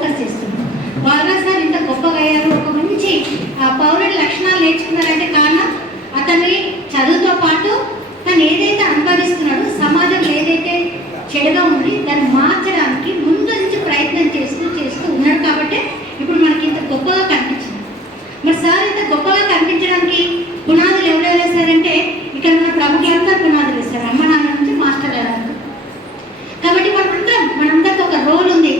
Focus చేస్తున్నాం. Balraj sir ఇంత గొప్పగా అయ్యారు, ఒక మంచి పౌరుడి లక్షణాలు నేర్చుకున్నారంటే కారణం అతని చదువుతో పాటు తను ఏదైతే అనుభవిస్తున్నాడో సమాజంలో ఏదైతే చెడుగా ఉంది దాన్ని మార్చడానికి ముందు నుంచి ప్రయత్నం చేస్తూ ఉన్నాడు కాబట్టి ఇప్పుడు మనకి ఇంత గొప్పగా కనిపించింది. మరి సార్ ఇంత గొప్పగా కనిపించడానికి పునాదులు ఎవరు వేశారంటే ఇక్కడ ఉన్న ప్రముఖులంతా పునాదులు వేశారు, అమ్మ నాన్న నుంచి మాస్టర్ గారు. కాబట్టి మనందరికీ ఒక రోల్ ఉంది.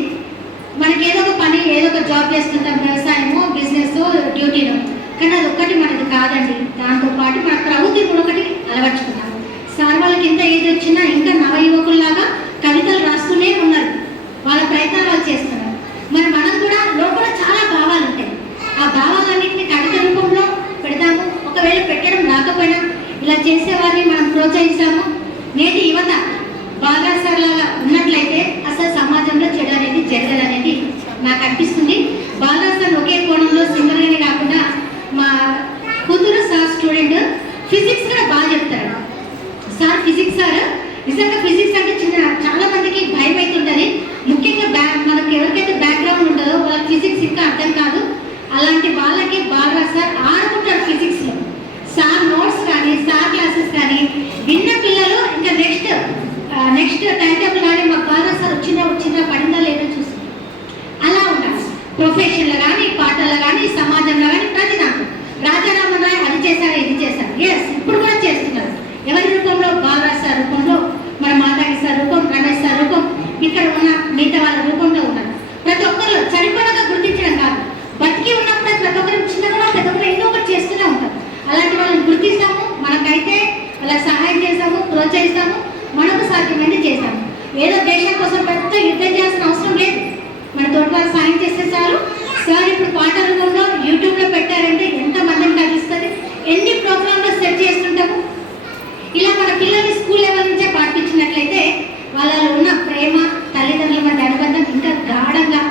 మనకి ఏదో ఒక పని, ఏదో ఒక జాబ్ చేస్తుంటాం, వ్యవసాయమో బిజినెస్ డ్యూటీనో, కానీ అది ఒక్కటి మనది కాదండి. దాంతోపాటు మన ప్రవృత్తి కూడా ఒకటి అలవర్చుకున్నాం. సార్ వాళ్ళకి ఎంత ఏజ్ వచ్చినా ఇంకా నవ యువకుల్లాగా కవితలు రాస్తూనే ఉన్నారు, వాళ్ళ ప్రయత్నాలు వాళ్ళు చేస్తున్నారు. మనం కూడా లోపల చాలా భావాలు ఉంటాయి, ఆ భావాలన్నింటినీ కవిత రూపంలో పెడతాము. ఒకవేళ పెట్టడం రాకపోయినా ఇలా చేసేవారిని మనం ప్రోత్సహిస్తాము. నేటి యువత బాలరాజ్ సార్ లాగా ఉన్నట్లయితే అసలు సమాజంలో చెడు అనేది జరగదనేది నాకు అనిపిస్తుంది. బాలరాజ్ సార్ ఒకే కోణంలో సింగర్గానే కాకుండా మా కూతురు సార్ స్టూడెంట్ ఫిజిక్స్ కూడా బాగా చెప్తారు. సార్ ఫిజిక్స్ సార్ నిజంగా ఫిజిక్స్ అంటే చాలా మందికి భయం అవుతుంటుంది. ముఖ్యంగా మనకు ఎవరికైతే బ్యాక్గ్రౌండ్ ఉండదో వాళ్ళకి ఫిజిక్స్ ఇంకా అర్థం కాదు. అలాంటి వాళ్ళకి బాలరాజ్ సార్ ఆడుకుంటారు ఫిజిక్స్లో. సార్ నోట్స్ కానీ సార్ క్లాసెస్ కానీ విన్న పిల్లలు ఇంకా నెక్స్ట్ టైం టేబుల్ కానీ మాకు బాలరాజ్ సార్ వచ్చిందా పడిందా లేదో చూస్తుంది. అలా ఉండాలి ప్రొఫెషన్లో కానీ, పాటల్లో కానీ, సమాజంలో కానీ, ప్రతి దాంట్లో. రాజారామన్ రాయ్ అది చేశారు, ఇది చేశారు, ఎస్ ఇప్పుడు కూడా చేస్తున్నారు. ఎవరి రూపంలో? బాలరాజ్ సార్ రూపంలో, మన మాతాకి సార్ రూపం, రమేష్ సార్ రూపం, ఇక్కడ ఉన్న మిగతా వాళ్ళ రూపంలో ఉన్నారు. ప్రతి ఒక్కరు చనిపోయినాక గుర్తించడం కాదు, బతికి ఉన్నప్పుడు ప్రతి ఒక్కరు చిన్నగా పెద్ద ఒక్కరు ఏదో ఒకటి చేస్తూనే ఉంటారు. అలాంటి వాళ్ళని గుర్తిస్తాము, మనకైతే వాళ్ళకి సహాయం చేస్తాము, ప్రోత్సహిస్తాము, మనకు సాధ్యమైంది చేస్తాము. ఏదో దేశం కోసం పెద్ద యుద్ధం చేయాల్సిన అవసరం లేదు, మన తోటి వాళ్ళు సాయం చేస్తే చాలు. సార్ ఇప్పుడు పాట రూపంలో యూట్యూబ్లో పెట్టారంటే ఎంతమందిని కలుస్తుంది, ఎన్ని ప్రోగ్రాంలు సెట్ చేస్తుంటాము. ఇలా మన పిల్లల్ని స్కూల్ లెవెల్ నుంచే పాటించినట్లయితే వాళ్ళలో ఉన్న ప్రేమ, తల్లిదండ్రుల మధ్య అనుబంధం ఇంకా గాఢంగా